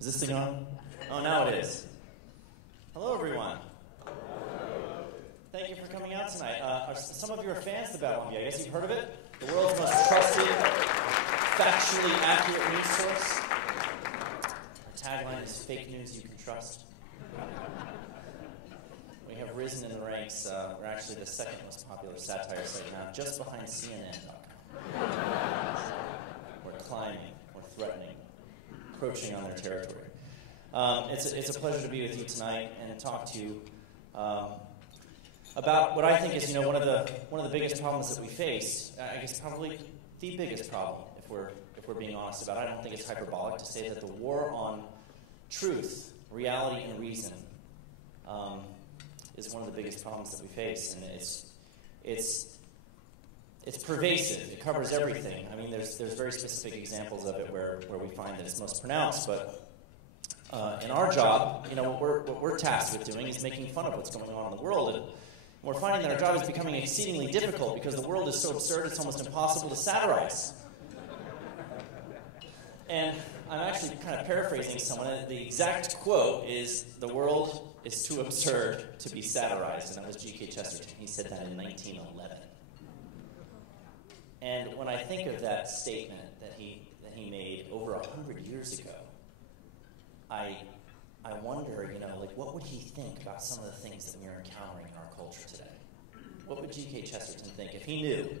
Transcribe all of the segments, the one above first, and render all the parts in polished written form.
Is this thing on? Oh, now it is. Hello, everyone. Thank you for coming out tonight. Some of you are fans of the Babylon Bee. I guess you've heard of it. The world's most trusted, factually accurate news source. Our tagline is fake news you can trust. We have risen in the ranks. We're actually the second most popular satire site now, just behind CNN.com. We're climbing, we're threatening, encroaching on their territory. It's a pleasure to be with you tonight and talk to you about what I think is, one of the biggest problems that we face. I guess probably the biggest problem, if we're being honest about it. I don't think it's hyperbolic to say that the war on truth, reality, and reason is one of the biggest problems that we face, and it's pervasive. It covers everything. I mean, there's very specific examples of it where we find that it's most pronounced, but in our job, what we're tasked with doing is making fun of what's going on in the world, and we're finding that our job is becoming exceedingly difficult because the world is so absurd it's almost impossible to satirize. And I'm actually kind of paraphrasing someone. The exact quote is, "The world is too absurd to be satirized," and that was G.K. Chesterton. He said that in 1911. And when I think of that statement that he made over 100 years ago, I wonder, what would he think about some of the things that we're encountering in our culture today? What would G.K. Chesterton think if he knew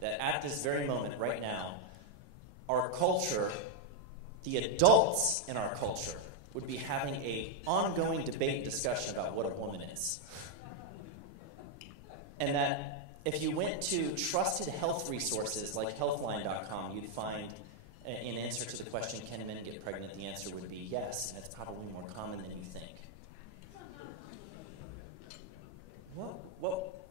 that at this very moment, right now, our culture, the adults in our culture, would be having an ongoing debate and discussion about what a woman is? And that if you went to trusted health resources like healthline.com, you'd find in answer to the question, can men get pregnant, the answer would be yes, and it's probably more common than you think.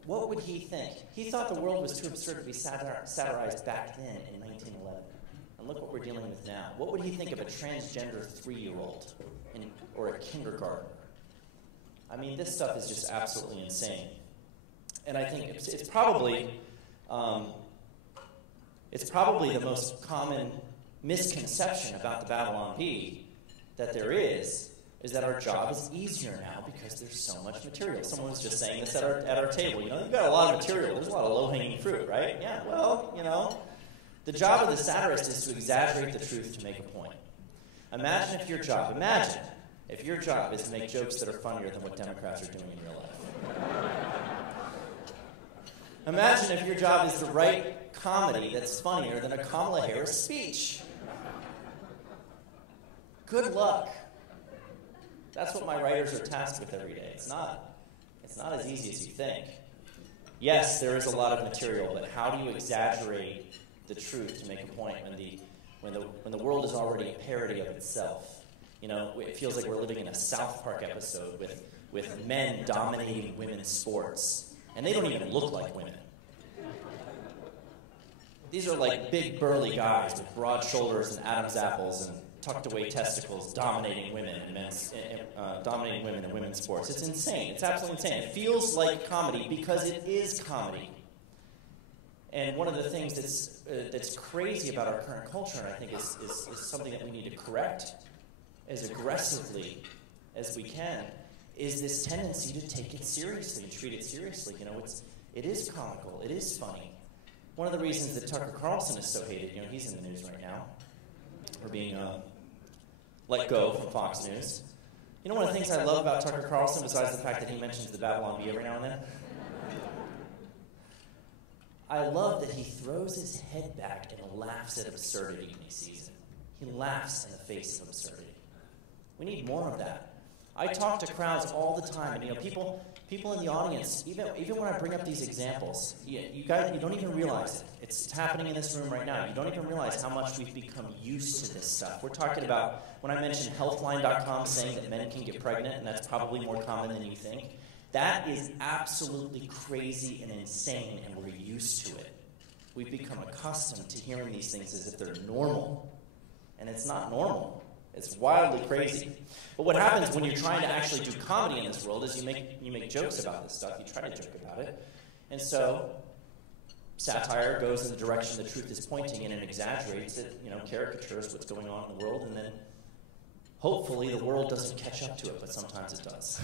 What would he think? He thought the world was too absurd to be satirized back then in 1911. And look what we're dealing with now. What would he think of a transgender 3-year-old or a kindergartner? I mean, this stuff is just absolutely insane. And I think it's probably the most common misconception about the Babylon Bee that there is that our job is easier now because there's so much material. Someone was just saying this at our table. You've got a lot of material. There's a lot of low-hanging fruit, right? Yeah, well, the job of the satirist is to exaggerate the truth to make a point. Imagine if your job is to make jokes that are funnier than what Democrats are doing in real life. Imagine if your job is to write comedy that's funnier than a Kamala Harris speech. Good luck. That's what my writers are tasked with every day. It's not as easy as you think. Yes, there is a lot of material, but how do you exaggerate the truth to make a point when the world is already a parody of itself? It feels like we're living in a South Park episode with men dominating women's sports, and they don't even look like women. These are like big burly guys with broad shoulders and Adam's apples and tucked away testicles dominating women in women's sports. It's insane. It's absolutely insane. It feels like comedy because it is comedy. And one of the things that's crazy about our current culture, and I think is something that we need to correct as aggressively as we can, is this tendency to take it seriously and treat it seriously. It is comical. It is funny. One of the reasons that Tucker Carlson is so hated, he's in the news right now for being let go from Fox News. One of the things I love about Tucker Carlson, besides the fact that he mentions the Babylon Bee every now and then, I love that he throws his head back and laughs at absurdity when he sees it. He laughs in the face of absurdity. We need more of that. I talk to crowds all the time, and people in the audience, even when I bring up these examples, you don't even realize it. It's happening in this room right now. You don't even realize how much we've become used to this stuff. We're talking about, when I mentioned healthline.com saying that men can get pregnant, and that's probably more common than you think, that is absolutely crazy and insane, and we're used to it. We've become accustomed to hearing these things as if they're normal, and it's not normal. It's wildly crazy. But what happens when you're trying to actually do comedy in this world is you make jokes about this stuff. You try to joke about it. And so satire goes in the direction the truth is pointing in and exaggerates it, caricatures what's going on in the world, and then Hopefully the world doesn't catch up to it, but sometimes it does.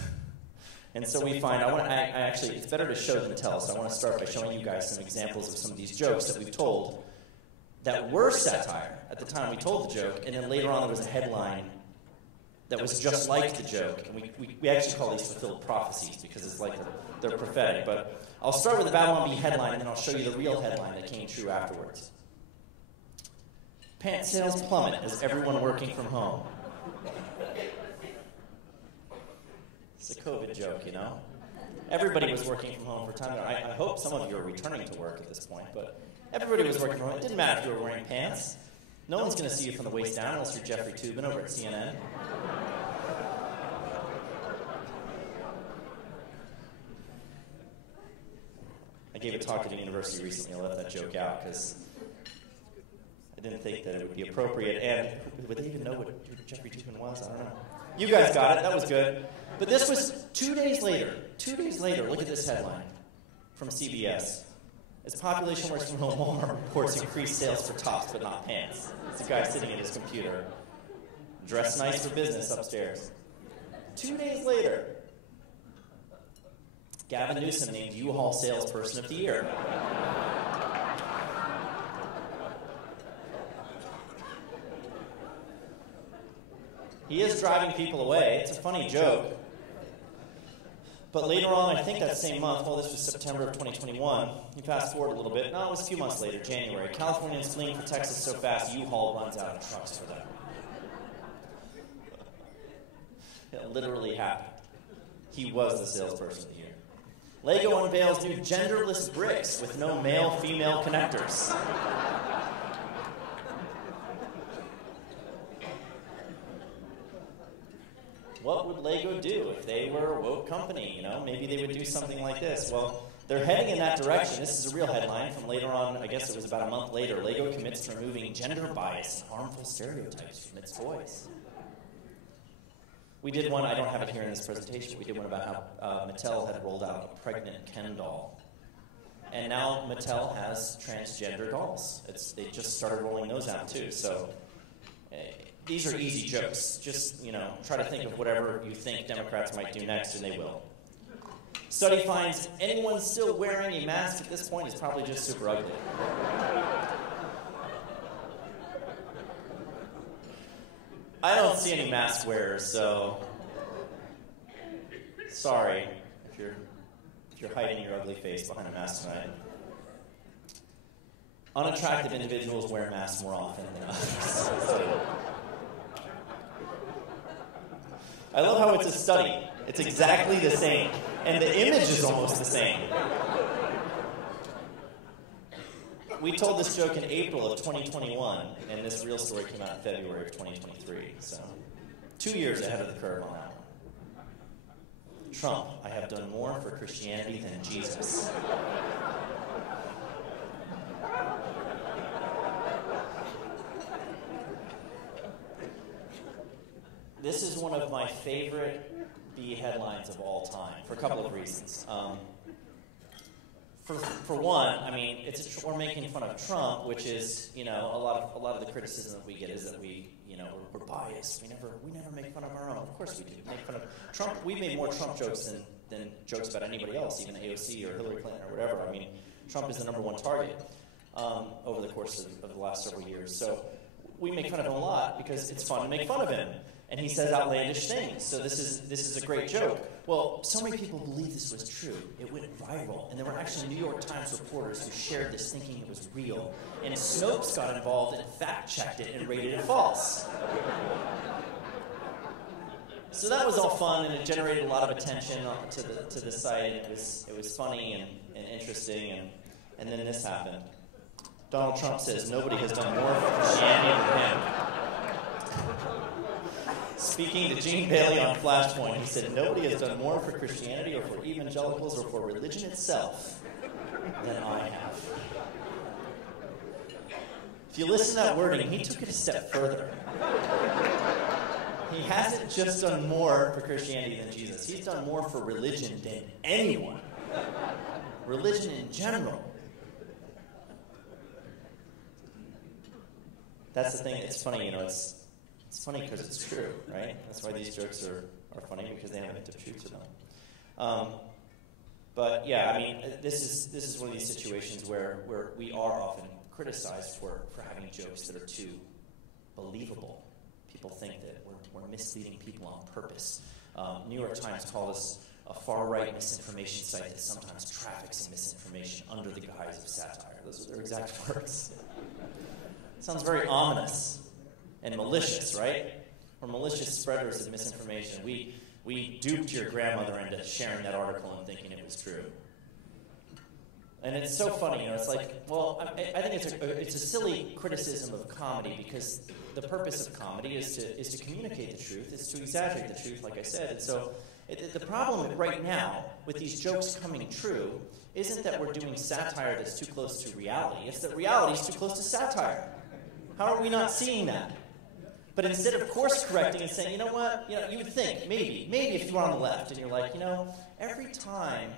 And so we find, actually, it's better to show than tell, so I want to start by showing you guys some examples of some of these jokes that we've told that were satire at the time we told the joke, and then later on there was a headline that was just like the joke. And we actually call these fulfilled prophecies because it's like they're prophetic. But I'll start with the Babylon Bee headline, and then I'll show you the real headline that came true afterwards. Pants sales plummet as everyone working from home. It's a COVID joke, you know? Everybody was working from home for time. I hope some of you are returning to work at this point, but everybody was working from home. It didn't matter if you were wearing pants. No one's going to see you from the waist down unless you're Jeffrey Toobin over at CNN. I gave a talk at a university recently. I left that joke out because I didn't think that it would be appropriate. And would they even know what Jeffrey Toobin was? I don't know. You guys got it. That was good. But this was 2 days later. 2 days later, look at this headline from CBS. As population works from home, Walmart reports increased sales for tops but not pants. It's a guy sitting at his computer, dressed nice for business upstairs. 2 days later, Gavin Newsom named U-Haul Salesperson of the Year. He is driving people away. It's a funny joke. But later on, I think that same month, well, this was September of 2021, you fast forward a little bit. No, it was a few months later, January. Californians fleeing for Texas so fast, U-Haul runs out of trucks for them. It literally happened. He was the salesperson of the year. Lego unveils new genderless bricks with no male-female connectors. What would Lego do if they were a woke company? You know, maybe they would do something like this. Well, they're heading in that direction. This is a real headline from later on. I guess it was about a month later. Lego commits to removing gender bias and harmful stereotypes from its toys. We did one, I don't have it here in this presentation, we did one about how Mattel had rolled out a pregnant Ken doll. And now Mattel has transgender dolls. They just started rolling those out too. So these are easy jokes. Just, try to think of whatever you think Democrats might do next, and they will. Study finds anyone still wearing a mask at this point is probably just super ugly. I don't see any mask wearers, so sorry if you're hiding your ugly face behind a mask tonight. Unattractive individuals wear masks more often than others. I love how it's a study. It's exactly the same, and the image is almost the same. We told this joke in April of 2021, and this real story came out in February of 2023. So, 2 years ahead of the curve on that one. Trump, I have done more for Christianity than Jesus. This is one of my favorite Bee headlines of all time for a couple of reasons. For one, I mean, we're making fun of Trump, which is, a lot of the criticism that we get is that we're biased. We never make fun of our own. Of course we do. Make fun of Trump. We've made more Trump jokes than jokes about anybody else, even AOC or Hillary Clinton or whatever. I mean, Trump is the number one target over the course of the last several years. So we make fun of him a lot because it's fun to make fun of him. And he says outlandish things. So this is a great joke. Well, so many people believe this was true. It went viral. And there were actually New York Times reporters who shared this thinking it was real. And Snopes got involved and fact-checked it and rated it false. So that was all fun, and it generated a lot of attention to the site. And it was funny and interesting. And then this happened. Donald Trump says nobody has done more for Christianity than him. Speaking to Gene Bailey on Flashpoint, he said, nobody has done more for Christianity or for evangelicals or for religion itself than I have. If you listen to that wording, he took it a step further. He hasn't just done more for Christianity than Jesus. He's done more for religion than anyone. Religion in general. That's the thing. It's funny, It's funny because it's true, right? That's why these jokes are funny, because they have a hint of truth to them. But yeah, I mean, this is one of these situations where we are often criticized for having jokes that are too believable. People think that we're misleading people on purpose. New York Times called us a far-right misinformation site that sometimes traffics in misinformation under the guise of satire. Those are their exact words. Sounds very ominous and malicious, right? We're malicious spreaders of misinformation. We duped your grandmother into sharing that article and thinking it was true. And it's so funny, it's like, well, I think it's a silly criticism of comedy, because the purpose of comedy is to communicate the truth, is to exaggerate the truth, like I said. And so the problem right now with these jokes coming true isn't that we're doing satire that's too close to reality. It's that reality is too close to satire. How are we not seeing that? But instead of course correcting and saying, you know what, you would think, maybe if you were on the left and you're like, every time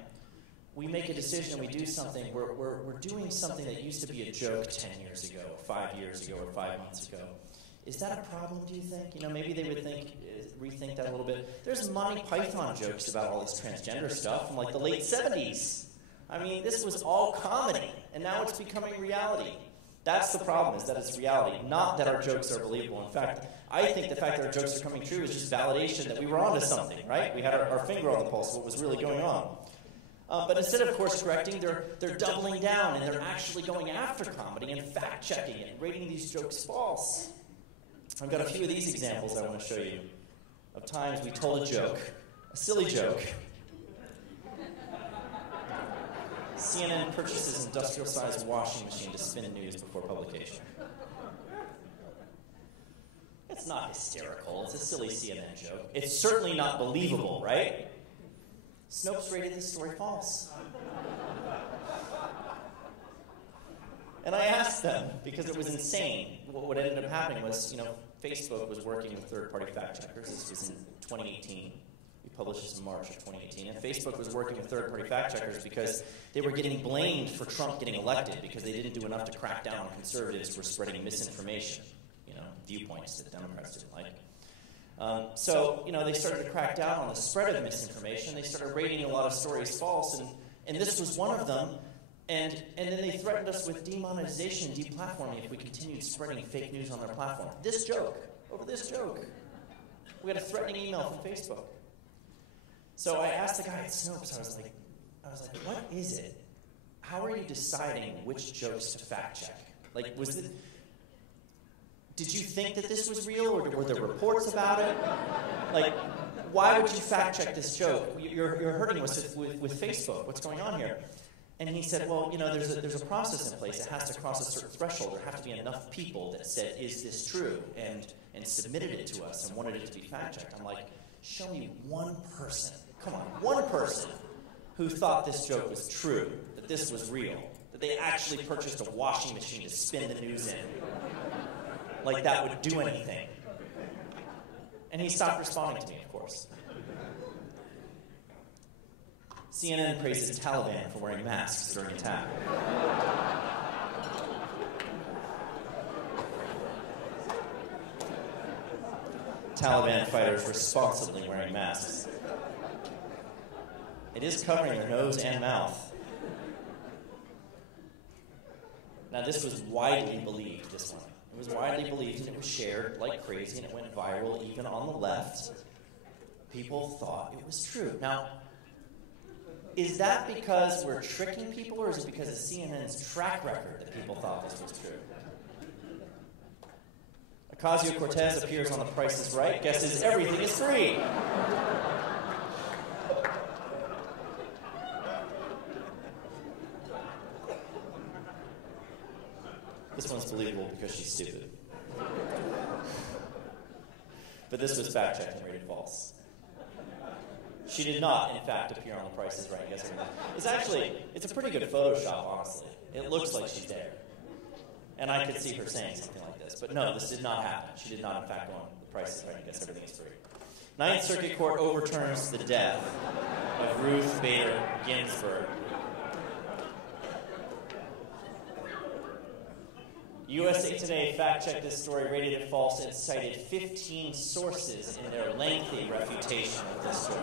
we make a decision, we do something, we're doing something that used to be a joke 10 years ago, or 5 years ago, or 5 months ago. Is that a problem, do you think? Maybe they would rethink that a little bit. There's Monty Python jokes about all this transgender stuff from like the late 70s. I mean, this was all comedy, and now it's becoming reality. That's the problem, is that it's reality, not that our jokes are believable. In fact, I think the fact that our jokes are coming true is just validation that we were onto something, right? We had our finger on the pulse of what was really going on. But instead of course correcting, they're doubling down, and they're actually going after comedy and fact-checking it and rating these jokes false. I've got a few of these examples I want to show you of times we told a joke, a silly joke. CNN purchases industrial-sized washing machine to spin news before publication. It's not hysterical. It's a silly CNN joke. It's certainly not believable, right? Snopes rated this story false. And I asked them, because it was insane. What ended up happening was, Facebook was working with third-party fact-checkers. This was in 2018. We published this in March of 2018. And Facebook was working with third-party fact-checkers because they were getting blamed for Trump getting elected because they didn't do enough to crack down on conservatives who were spreading misinformation, viewpoints that Democrats didn't like. So they started to crack down on the spread of misinformation. They started rating a lot of stories false, and this was one of them. And then they threatened us with demonetization and deplatforming if we continued spreading fake news on their platform. Over this joke. We got a threatening email from Facebook. So I asked the guy at Snopes, I was like, what is it? How are you deciding which jokes to fact check? Like, did you think that this was real, or were there reports about it? Like, why would you fact check this joke? You're hurting us with Facebook. What's going on here? And he said, well, there's a process in place. It has to cross a certain threshold. There have to be enough people that said, is this true? And submitted it to us and wanted it to be fact-checked. I'm like, show me one person, come on, one person who thought this joke was true, that this was real, that they actually purchased a washing machine to spin the news in. Like that would do anything. And he stopped responding to me, of course. CNN praises Taliban for wearing masks during attack. Taliban fighters responsibly wearing masks. It is covering their nose and mouth. Now, this was widely believed, this one. It was widely believed, and it was shared like crazy, and it went viral even on the left. People thought it was true. Now, is that because we're tricking people, or is it because of CNN's track record that people thought this was true? Ocasio-Cortez appears on The Price is Right, guesses everything is free. This one's believable because she's stupid. But this was fact-checked and rated false. She did not, in fact, appear on The Price is Right, guess everything. It's a pretty good Photoshop, honestly. It looks like she's there. And I could see her saying something like this. But no, this did not happen. She did not, in fact, go on The Price is Right and guess everything is free. Ninth Circuit Court overturns the death of Ruth Bader Ginsburg. USA Today fact-checked this story, rated it false, and cited 15 sources in their lengthy refutation of this story.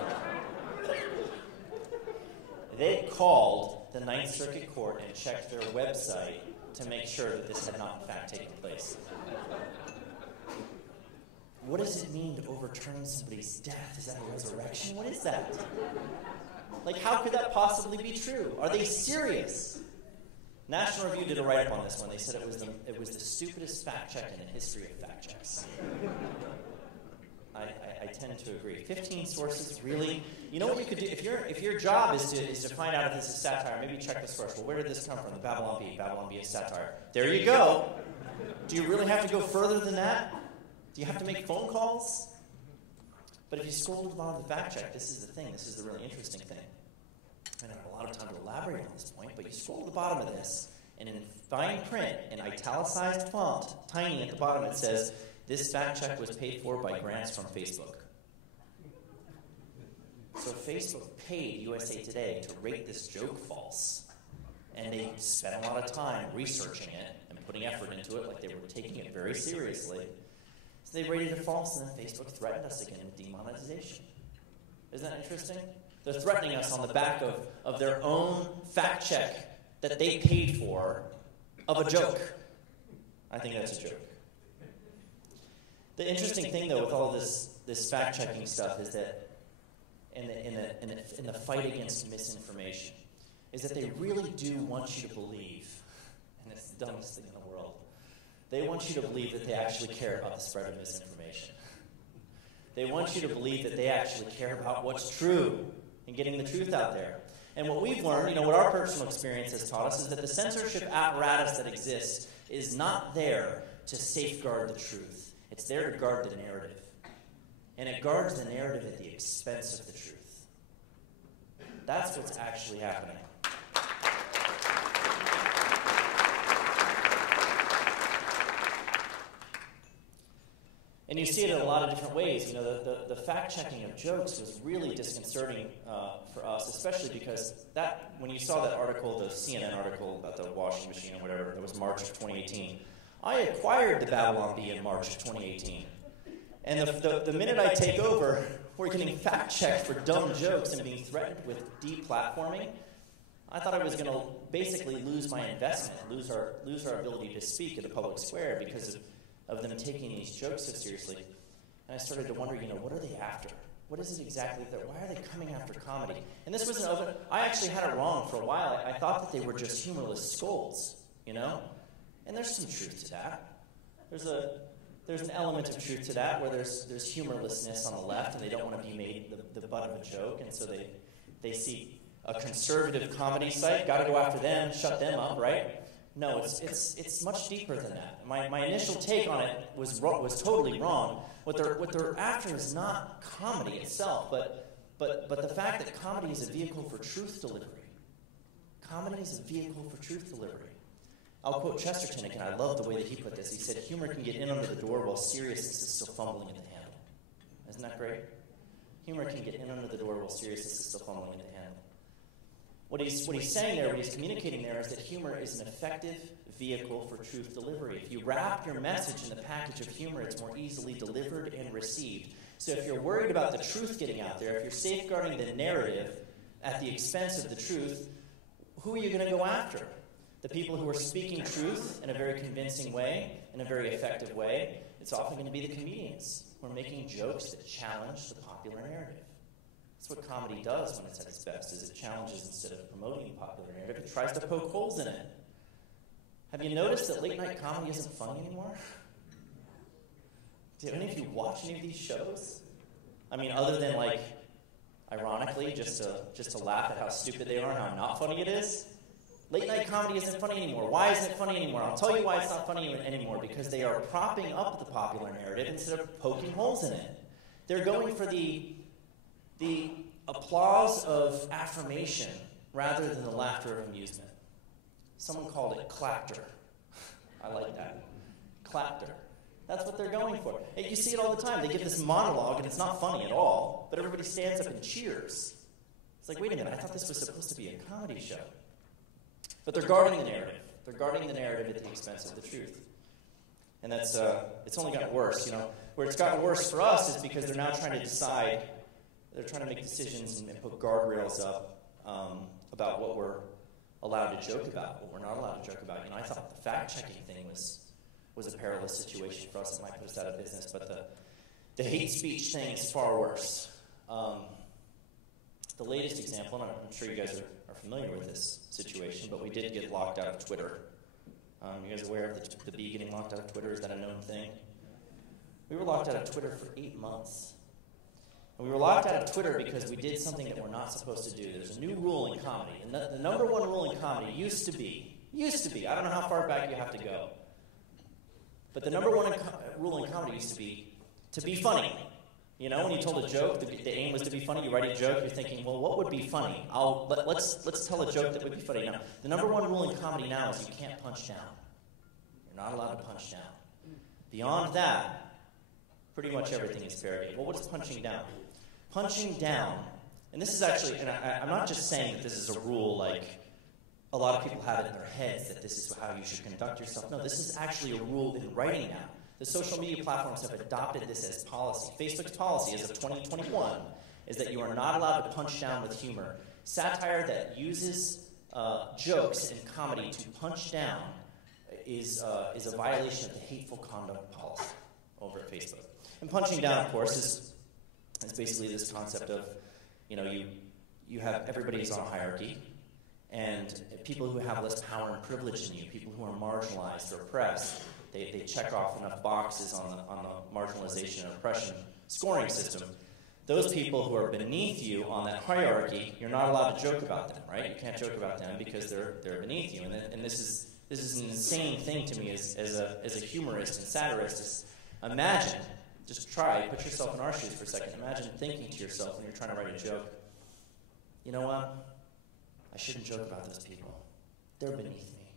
They called the Ninth Circuit Court and checked their website to make sure that this had not in fact taken place. What does it mean to overturn somebody's death? Is that a resurrection? What is that? Like, how could that possibly be true? Are they serious? National Review did a write-up on this one. They said it was the stupidest fact check in the history of fact checks. I tend to agree. 15 sources, really? You know what you could do? If your job is to find out if this is satire, maybe check the source. Well, where did this come from? The Babylon Bee. Babylon Bee is satire. There you go. Do you really have to go further than that? Do you have to make phone calls? But if you scroll to the bottom of the fact check, this is the thing. This is the really interesting thing. I don't have a lot of time to elaborate on this point, but you scroll to the bottom of this, and in fine print, in italicized font, tiny at the bottom, it says, "This fact check was paid for by grants from Facebook." So Facebook paid USA Today to rate this joke false. And they spent a lot of time researching it and putting effort into it, like they were taking it very seriously. So they rated it false, and then Facebook threatened us again with demonetization. Isn't that interesting? They're threatening us on the back of their own fact check that they paid for of a joke. I think that's a joke. The interesting thing, though, with all this fact-checking stuff is that in the fight against misinformation is that they really do want you to believe, and it's the dumbest thing in the world, they want you to believe that they actually care about the spread of misinformation. They want you to believe that they actually care about what's true and getting the truth out there. And what we've learned, what our personal experience has taught us, is that the censorship apparatus that exists is not there to safeguard the truth. It's there to guard the narrative. And it guards the narrative at the expense of the truth. That's what's actually happening. And you see it in a lot of different ways. The fact-checking of jokes was really disconcerting for us, especially because when you saw that article, the CNN article about the washing machine or whatever, it was March of 2018. I acquired the Babylon Bee in March of 2018. And the minute I take over, we're getting fact-checked for dumb jokes and being threatened with deplatforming. I thought I was going to basically lose my investment, lose our ability to speak in the public square because of them taking these jokes so seriously. And I started to wonder, what are they after? What is it exactly? Why are they coming after comedy? And this was I actually had it wrong for a while. I thought that they were just humorless scolds, And there's some truth to that. There's an element of truth to that where there's humorlessness on the left, and they don't want to be made the butt of a joke, and so they see a conservative comedy site, got to go after them, shut them up, right? No, it's much deeper than that. My initial take on it was totally wrong. What they're after is not comedy itself, but the fact that comedy is a vehicle for truth delivery. Comedy is a vehicle for truth delivery. I'll quote Chesterton again. I love the way that he put this. He said, "Humor can get in under the door while seriousness is still fumbling at the handle." Isn't that great? Humor can get in under the door while seriousness is still fumbling at the handle. What he's saying there, what he's communicating there, is that humor is an effective vehicle for truth delivery. If you wrap your message in the package of humor, it's more easily delivered and received. So if you're worried about the truth getting out there, if you're safeguarding the narrative at the expense of the truth, who are you going to go after? The people who are speaking truth in a very convincing way, in a very effective way. It's often going to be the comedians who are making jokes that challenge the popular narrative. That's what comedy does when it's at its best, is it challenges instead of promoting the popular narrative. It tries to poke holes in it. Have you noticed that late-night comedy isn't funny anymore? Do any of you watch any of these shows? Other than, ironically, just to laugh at how stupid they are and how not funny it is? Late-night comedy isn't funny anymore. Why isn't it funny anymore? I'll tell you why it's not funny anymore. Because they are propping up the popular narrative instead of poking holes in it. They're going for the applause of affirmation rather than the laughter of amusement. Someone called it clapter. I like that. Clapter. That's what they're going for. And you see it all the time. They give this monologue, and it's not funny at all, but everybody stands up and cheers. It's like, wait a minute, I thought this was supposed to be a comedy show. But they're guarding the narrative. They're guarding the narrative at the expense of the truth. And that's it's only gotten worse. Where it's gotten worse for us is because they're now trying to decide, they're trying to make decisions and put guardrails up about what we're allowed to joke about, what we're not allowed to joke about. I thought the fact-checking thing was a perilous situation for us. It might put us out of business, but the hate speech thing is far worse. The latest example, and I'm sure you guys are familiar with this situation, but we did get locked out of Twitter. You guys aware of the Bee getting locked out of Twitter? Is that a known thing? We were locked out of Twitter for 8 months. And we were locked out of Twitter because we did something that we're not supposed to do. There's a new rule in comedy. And the number one rule in comedy used to be, I don't know how far back you have to go, but the number one rule in comedy used to be funny. When you told a joke, the aim was to be funny. You write a joke, you're thinking, well, what would be funny? Let's tell a joke that would be funny. Now, the number one rule in comedy now is you can't punch down. You're not allowed to punch down. Beyond that, pretty much everything is fair game. Well, what's punching down? Punching down, and this is actually, and I'm not just saying that this is a rule like a lot of people have it in their heads that this is how you should conduct yourself. No, this is actually a rule in writing now. The social media platforms have adopted this as policy. Facebook's policy as of 2021 is that you are not allowed to punch down with humor. Satire that uses jokes and comedy to punch down is a violation of the hateful conduct policy over at Facebook. And punching down, of course, is basically this concept of, you have everybody is on a hierarchy, and people who have less power and privilege than you, people who are marginalized or oppressed, they check off enough boxes on the marginalization and oppression scoring system. Those people who are beneath you on that hierarchy, you're not allowed to joke about them, right? You can't joke about them because they're beneath you. And this is an insane thing to me as a humorist and satirist. Imagine, just put yourself in our shoes for a second. Imagine thinking to yourself when you're trying to write a joke, you know what? I shouldn't joke about those people. They're beneath me.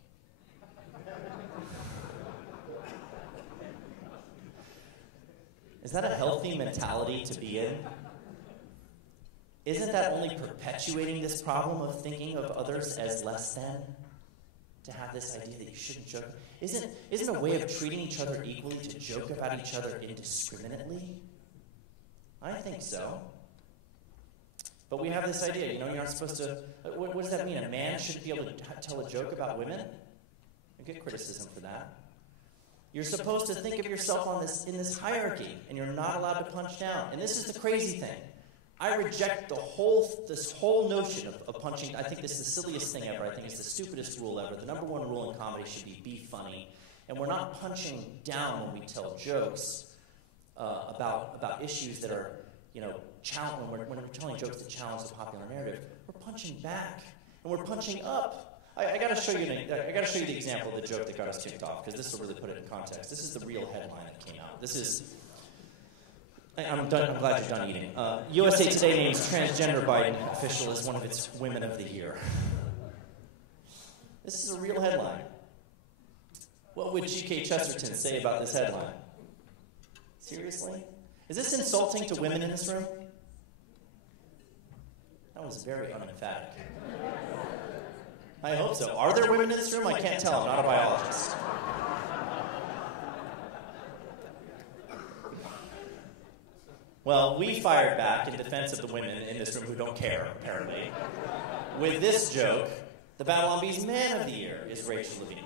Is that a healthy mentality to be in? Isn't that only perpetuating this problem of thinking of others as less than? To have this idea that you shouldn't joke? Isn't a way of treating each other equally to joke about each other indiscriminately? I think so. But we have this idea, you're not supposed to... What does that mean? A man shouldn't be able to tell a joke about women? You get criticism for that. You're supposed to think of yourself in this hierarchy, and you're not allowed to punch down. And this is the crazy thing. I reject this whole notion of punching. I think this is the silliest thing ever. I think it's the stupidest rule ever. The number one rule in comedy should be funny. And we're not punching down when we tell jokes about issues that are, when we're telling jokes that challenge the popular narrative. We're punching back, and we're punching up. I got to show you the example of the joke that got us kicked off, because this will really put it in context. This is the real headline that came out. I'm glad you're done eating. USA Today names transgender Biden official as one of its Women of the Year. This is a real headline. What would G.K. Chesterton say about this headline? Seriously? Is this insulting to women in this room? That was very unemphatic. I hope so. Are there women in this room? I can't tell. I'm not a biologist. Well, we fired back in defense of the women in this room who don't care, apparently, with this joke. The Battle on Bee's Man of the Year is Rachel Levine.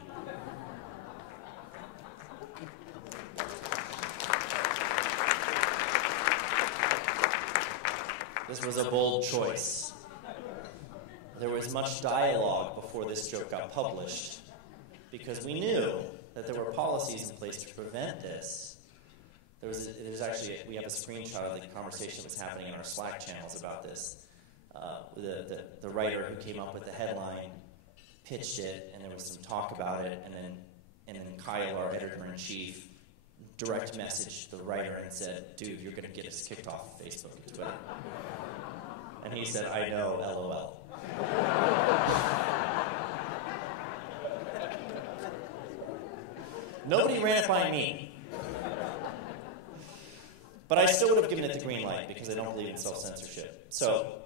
This was a bold choice. There was much dialogue before this joke got published because we knew that there were policies in place to prevent this. We have a screenshot of the conversation that was happening in our Slack channels about this. The writer who came up with the headline pitched it, and there was some talk about it, and then Kyle, our editor-in-chief, direct messaged the writer and said, "Dude, you're going to get us kicked off of Facebook and Twitter." And he said, "I know, LOL." Nobody ran it by me. But I still would have given it the green light because I don't believe in self-censorship. So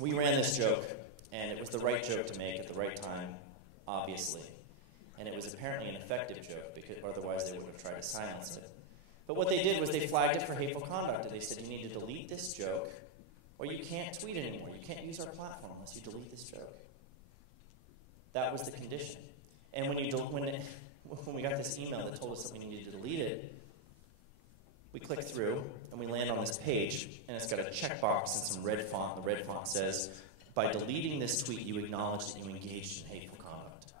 we ran this joke, and it was the right joke to make at the right time, obviously. And it was apparently an effective joke, because otherwise they wouldn't have tried to silence it. But what they did was they flagged it for hateful conduct, and they said, you need to delete this joke, or you can't tweet it anymore. You can't use our platform unless you delete this joke. That was the condition. And when we got this email that told us that we needed to delete it, we click through, and we land on this page, and it's got a checkbox in some red font. The red font says, by deleting this tweet, you acknowledge that you engaged in hateful conduct.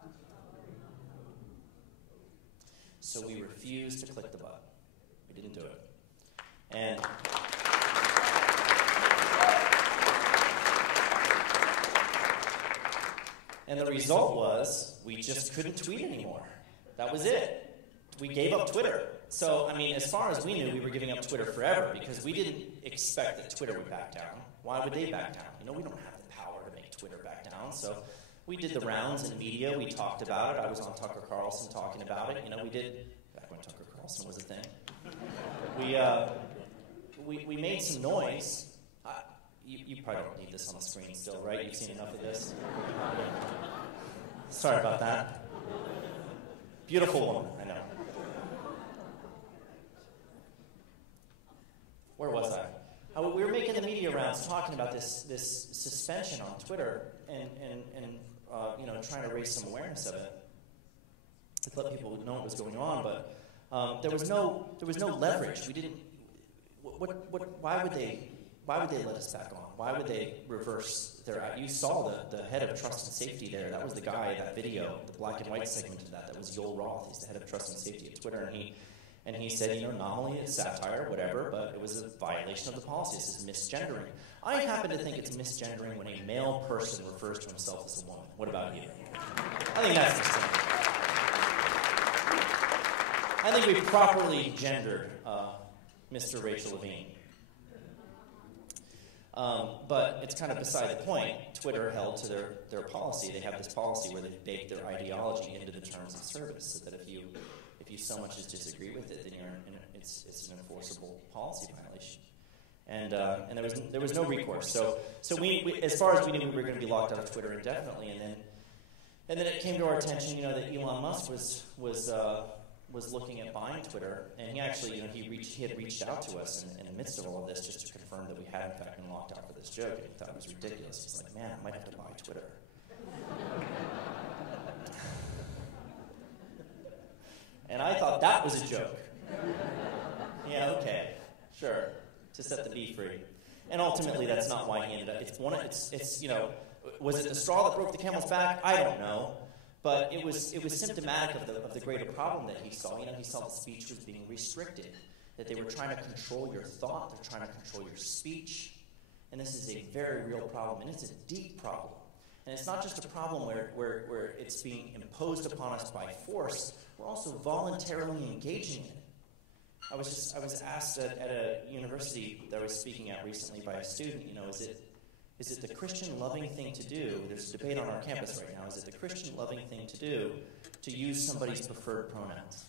So we refused to click the button. We didn't do it. And the result was we just couldn't tweet anymore. That was it. We gave up Twitter. So, I mean, as far as we knew, we were giving up Twitter forever because we didn't expect that Twitter would back down. Why would they back down? You know, we don't have the power to make Twitter back down. So we did the rounds in media. We talked about it. I was on Tucker Carlson talking about it. You know, we did, back when Tucker Carlson was a thing. We made some noise. You probably don't need this on the screen still, right? You've seen enough of this. Sorry about that. Beautiful woman, I know. Where was I? We were making the media rounds talking about this suspension on Twitter and you know, trying to raise some awareness of it to let people know what was going on. But there was no leverage. We didn't. Why would they let us back on? Why would they reverse their? You saw the head of trust and safety there. That was the guy. That video, the black and white segment of that was Yoel Roth. He's the head of trust and safety at Twitter, and he said, you know, nominally it's satire, whatever, but it was a violation of the policy. This is misgendering. I happen to think it's misgendering when a male person refers to himself as a woman. What about you? I think that's misgendering. I think we properly gendered Mr. Rachel Levine. But it's kind of beside the point. Twitter held to their policy. They have this policy where they bake their ideology into the terms of service, so that if you so much as disagree with it, then it's an enforceable policy violation. And there was no recourse. So we as far as we knew, we were going to be locked out of Twitter indefinitely. And then it came to our attention, you know, that Elon Musk was looking at buying Twitter, and he actually, you know, he had reached out to us in the midst of all of this just to confirm that we had in fact been locked out for this joke, and he thought it was ridiculous. He's like, man, I might have to buy Twitter. And I thought that was a joke. Yeah, okay, sure, to set the bee free. And ultimately, that's not why he ended up. It's you know, was it the straw that broke the camel's back? I don't know. But it was symptomatic of the greater problem that he saw. You know, he saw that speech was being restricted, that they were trying to control your thought, they're trying to control your speech. And this is a very real problem, and it's a deep problem. And it's not just a problem where it's being imposed upon us by force, we're also voluntarily engaging in it. I was asked at a university that I was speaking at recently by a student, you know, is it the Christian loving thing to do? There's a debate on our campus right now. Is it the Christian loving thing to do to use somebody's preferred pronouns?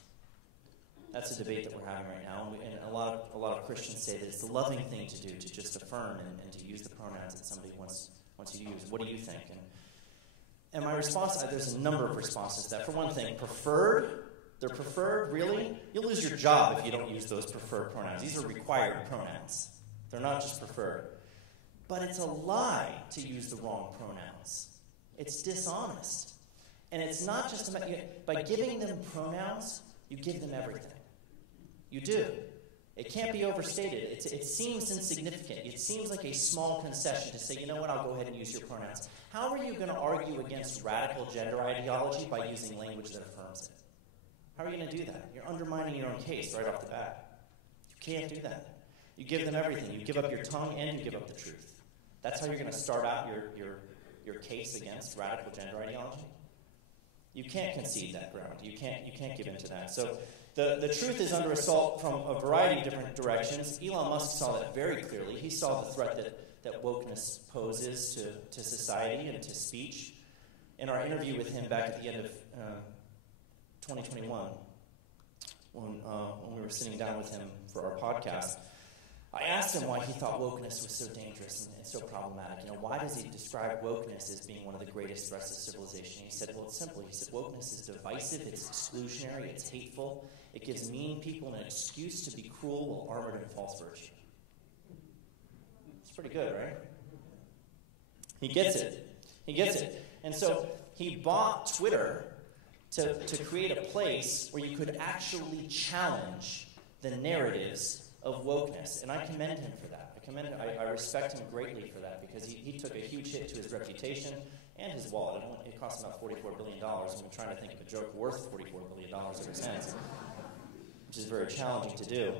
That's a debate that we're having right now, and a lot of Christians say that it's the loving thing to do, to just affirm and to use the pronouns that somebody wants you to use. What do you think? And my response, there's a number of responses to that. For one thing, preferred. They're preferred, really? You'll lose your job if you don't use those preferred pronouns. These are required pronouns. They're not just preferred. But it's a lie to use the wrong pronouns. It's dishonest. And it's not just about, by giving them pronouns, you give them everything. You do. It can't be overstated. It seems insignificant. It seems like a small concession to say, you know what, I'll go ahead and use your pronouns. How are you going to argue against radical gender ideology by using language that affirms it? How are you going to do that? You're undermining your own case right off the bat. You can't do that. You give them everything. You give up your tongue and you give up the truth. That's how you're going to start out your case against radical gender ideology. You can't concede that ground. You can't give in to that. So the truth is under assault from a variety of different directions. Elon Musk saw that very clearly. He saw the threat that wokeness poses to society and to speech. In our interview with him back at the end of 2021, when we were sitting down with him for our podcast, I asked him why he thought wokeness was so dangerous and so problematic. Why does he describe wokeness as being one of the greatest threats to civilization? He said, well, it's simple. He said, wokeness is divisive, it's exclusionary, it's hateful. It gives mean people an excuse to be cruel while armored in false virtue. It's pretty good, right? He gets it. He gets it. And so he bought Twitter to create a place where you could actually challenge the narratives of wokeness. And I commend him for that. I respect him greatly for that, because he took a huge hit to his reputation and his wallet. It cost him about $44 billion, and we're trying to think of a joke worth $44 billion ever since, which is very challenging to do.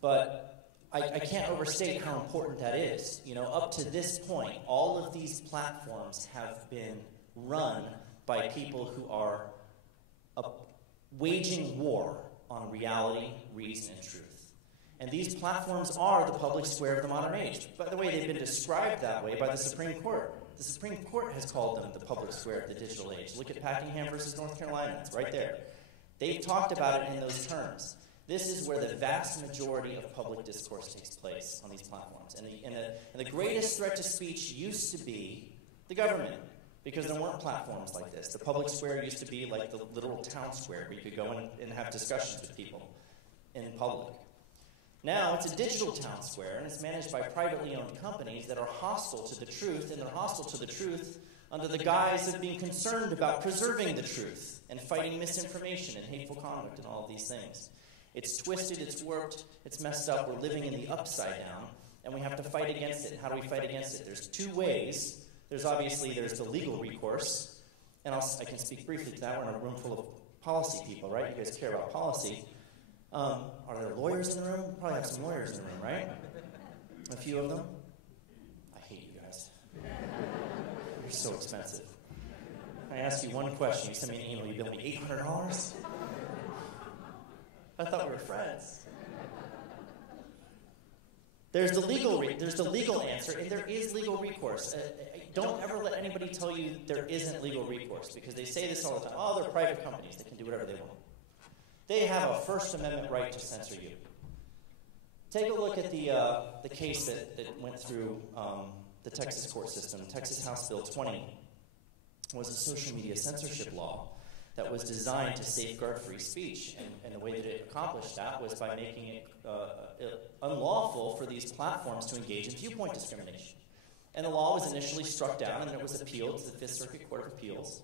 But I can't overstate how important that is. Up to this point, all of these platforms have been run by people who are waging war on reality, reason, and truth. And these platforms are the public square of the modern age. By the way, they've been described that way by the Supreme Court. The Supreme Court has called them the public square of the digital age. Look at Packingham versus North Carolina. It's right there. They've talked about it in those terms. This is where the vast majority of public discourse takes place on these platforms. And the greatest threat to speech used to be the government, because there weren't platforms like this. The public square used to be like the literal town square, where you could go and have discussions with people in public. Now it's a digital town square, and it's managed by privately owned companies that are hostile to the truth, and they're hostile to the truth under the guise of being concerned about preserving the truth and fighting misinformation and hateful conduct and all of these things. It's twisted, it's warped, it's messed up. We're living in the upside down, and we have to fight against it. How do we fight against it? There's two ways. There's the legal recourse, and I can speak briefly to that. We're in a room full of policy people, right? You guys care about policy. Are there lawyers in the room? Probably have some lawyers in the room, right? A few of them. I hate you guys. You're so expensive. I ask you one question. You send me an email. You bill me $800? I thought we were friends. There's the legal answer, and there is legal recourse. Don't ever let anybody tell you there isn't legal recourse, because they say this all the time. Oh, they're private companies. They can do whatever they want. They have a First Amendment right to censor you. Take a look at the case that went through the Texas court system. Texas House Bill 20 was a social media censorship law that was designed to safeguard free speech. And the way that it accomplished that was by making it unlawful for these platforms to engage in viewpoint discrimination. And the law was initially struck down, and then it was appealed to the Fifth Circuit Court of Appeals.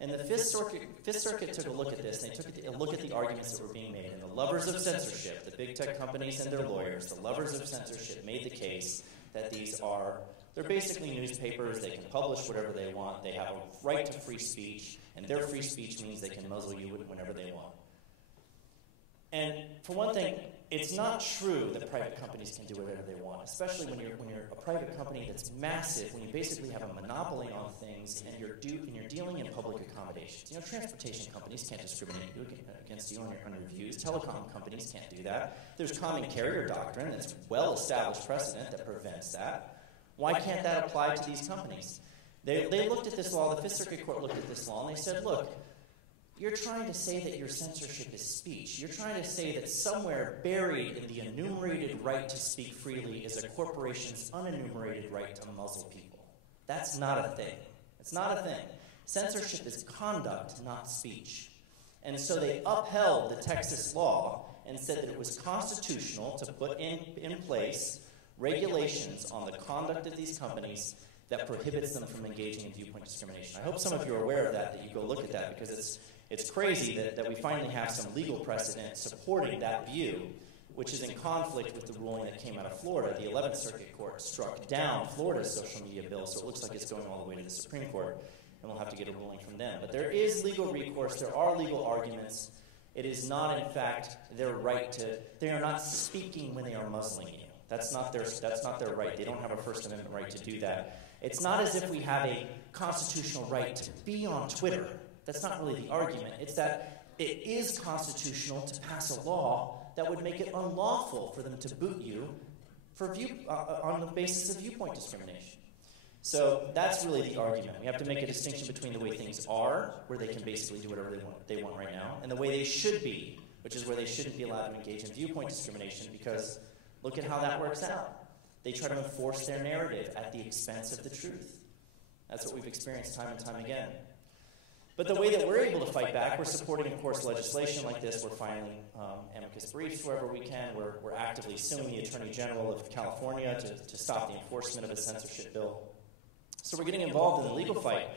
And the Fifth Circuit took a look at this, and they took a look at the arguments that were being made. And the lovers of censorship, the big tech companies and their lawyers, the lovers of censorship made the case that they're basically newspapers. They can publish whatever they want. They have a right to free speech, and their free speech means they can muzzle you whenever they want. And for one thing, it's not true that private companies can do whatever they want, especially when you're a private company that's massive, when you basically have a monopoly on things, and you're dealing in public accommodations. Transportation companies can't discriminate against you on your views. Telecom companies can't do that. There's common carrier doctrine that's well-established precedent that prevents that. Why can't that apply to these companies? They looked at this law, the Fifth Circuit Court looked at this law, and they said, look, you're trying to say that your censorship is speech. You're trying to say that somewhere buried in the enumerated right to speak freely is a corporation's unenumerated right to muzzle people. That's not a thing. It's not a thing. Censorship is conduct, not speech. And so they upheld the Texas law and said that it was constitutional to put in place regulations on the conduct of these companies that prohibits them from engaging in viewpoint discrimination. I hope some of you are aware of that you go look at that, because it's crazy that we finally have some legal precedent supporting that view, which is in conflict with the ruling that came out of Florida. The 11th Circuit Court struck down Florida's social media bill, so it looks like it's going all the way to the Supreme Court, and we'll have to get a ruling from them. But there is legal recourse. There are legal arguments. It is not, in fact, their right to... They are not speaking when they are muzzling you. That's not their right. They don't have a First Amendment right to do that. It's not as if we have a constitutional right to be on Twitter. That's not really the argument. It's that it is constitutional to pass a law that would make it unlawful for them to boot you for on the basis of viewpoint discrimination. So that's really the argument. We have to make a distinction between the way things are, where they can basically do whatever they want right now, and the way they should be, which is where they shouldn't be allowed to engage in viewpoint discrimination, because look at how that works out. They try to enforce their narrative at the expense of the truth. That's what we've experienced time and time again. But the way that we're able to fight back, we're supporting, of course, legislation like this. We're filing amicus briefs wherever we can. We're actively suing the Attorney General of California to stop the enforcement of a censorship bill. So we're getting involved in the legal fight.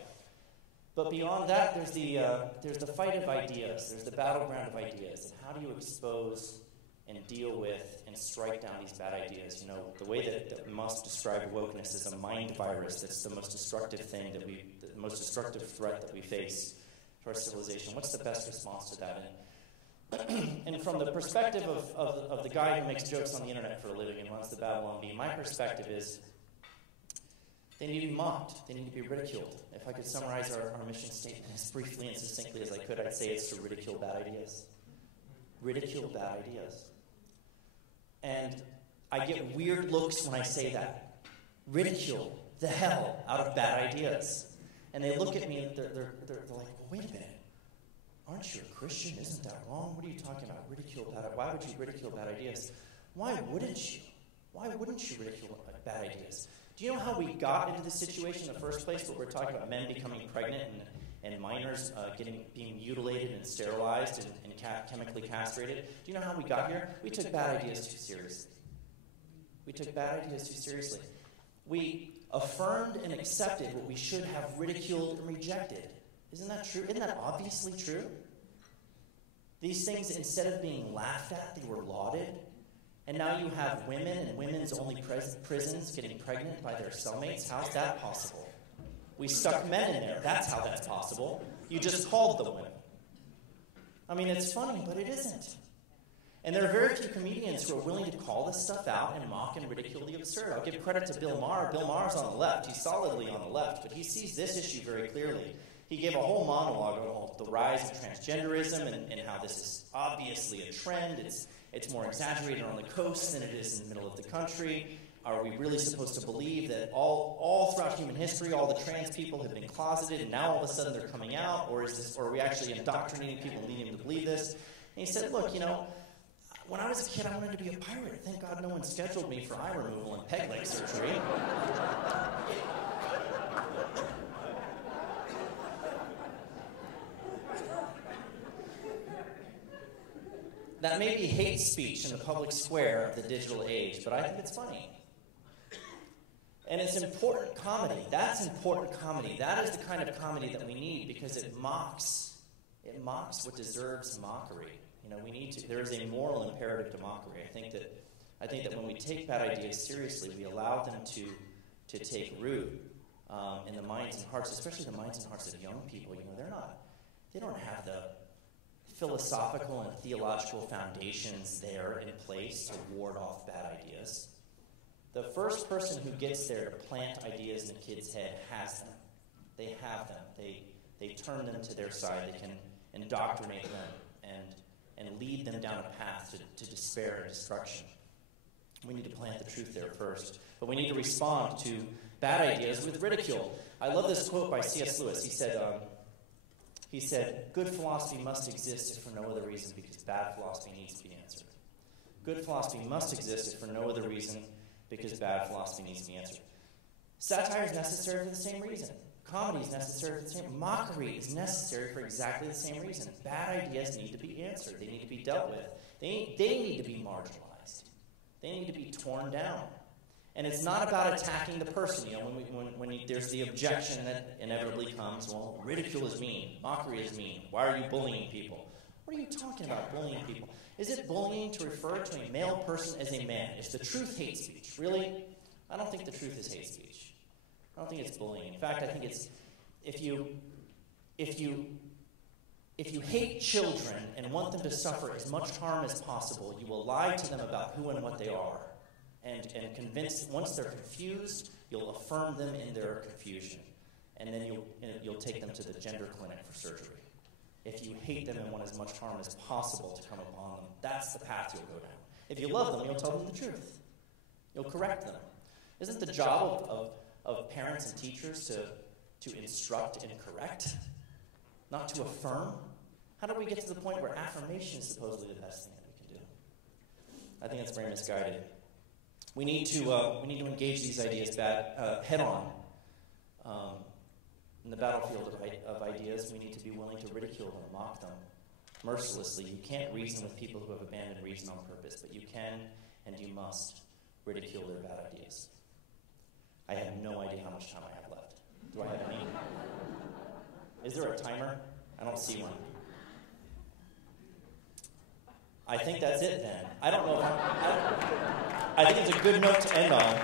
But beyond that, there's the fight of ideas. There's the battleground of ideas. And how do you expose and deal with and strike down these bad ideas? You know, the way that Musk described wokeness as a mind virus, that's the most destructive thing the most destructive threat that we face to our civilization. What's the best response to that? And from the perspective of the guy who makes jokes on the internet for a living and runs the Babylon Bee, my perspective is they need to be mocked. They need to be ridiculed. If I could summarize our mission statement as briefly and succinctly as I could, I'd say it's to ridicule bad ideas. Ridicule bad ideas. And I get weird looks when I say that. Ridicule the hell out of bad ideas. And they look at me and they're like, well, wait a minute. Aren't you a Christian? Isn't that wrong? What are you talking about? Ridicule bad ideas. Why would you ridicule bad ideas? Why wouldn't you? Why wouldn't you ridicule bad ideas? Do you know how we got into this situation in the first place, where we're talking about men becoming pregnant and minors being mutilated and sterilized and chemically castrated? Do you know how we got here? We took bad ideas too seriously. We affirmed and accepted what we should have ridiculed and rejected. Isn't that true? Isn't that obviously true? These things, instead of being laughed at, they were lauded. And now you have women in women's only prisons getting pregnant by their cellmates. How's that possible? We stuck men in there. That's how that's possible. You just called them women. I mean, it's funny, but it isn't. And there are very few comedians who are willing to call this stuff out and mock and ridicule the absurd. I'll give credit to Bill Maher. Bill Maher's on the left. He's solidly on the left, but he sees this issue very clearly. He gave a whole monologue on the rise of transgenderism and how this is obviously a trend. It's more exaggerated on the coast than it is in the middle of the country. Are we really supposed to believe that all throughout human history, all the trans people have been closeted and now all of a sudden they're coming out? Or are we actually indoctrinating people and leading them to believe this? And he said, look, you know, when I was a kid, I wanted to be a pirate. Thank God no one scheduled me for eye removal and peg leg surgery. That may be hate speech in the public square of the digital age, but I think it's funny. And it's important comedy. That's important comedy. That is the kind of comedy that we need, because it mocks what deserves mockery. You know, there is a moral imperative to mockery. I think that when we take bad ideas seriously, we allow them to take root in the minds and hearts, especially the minds and hearts of young people. You know, they don't have the philosophical and theological foundations there in place to ward off bad ideas. The first person who gets there to plant ideas in a kid's head has them. They have them. They turn them to their side. They can indoctrinate them and lead them down a path to despair and destruction. We need to plant the truth there first. But we need to respond to bad ideas with ridicule. I love this quote by C.S. Lewis. He said, good philosophy must exist if for no other reason because bad philosophy needs to be answered. Good philosophy must exist if for no other reason because bad philosophy needs to be answered. Satire is necessary for the same reason. Comedy is necessary for the same reason. Mockery is necessary for exactly the same reason. Bad ideas need to be answered. They need to be dealt with. They need to be marginalized. They need to be torn down. And it's not about attacking the person. You know, when there's the objection that inevitably comes, well, ridicule is mean, mockery is mean. Why are you bullying people? What are you talking about, bullying people? Is it bullying to refer to a male person as a man? Is the truth hate speech? Really? I don't think the truth is hate speech. I don't think it's bullying. In fact, I think it's if you hate children and want them to suffer as much harm as possible, you will lie to them about who and what they are. And convince, once they're confused, you'll affirm them in their confusion. And then you'll take them to the gender clinic for surgery. If you hate them and want as much harm as possible to come upon them, that's the path you'll go down. If you love them, you'll tell them the truth. You'll correct them. Isn't the job of parents and teachers to instruct and correct, not to affirm? How do we get to the point where affirmation is supposedly the best thing that we can do? I think that's very misguided. We need to engage these ideas head on. In the battlefield of ideas, we need to be willing to ridicule them, mock them, mercilessly. You can't reason with people who have abandoned reason on purpose, but you can and you must ridicule their bad ideas. I have no idea how much time I have left. Do I have any? Is there a timer? I don't see one. I think that's it then. I don't know if I think it's a good note to end on.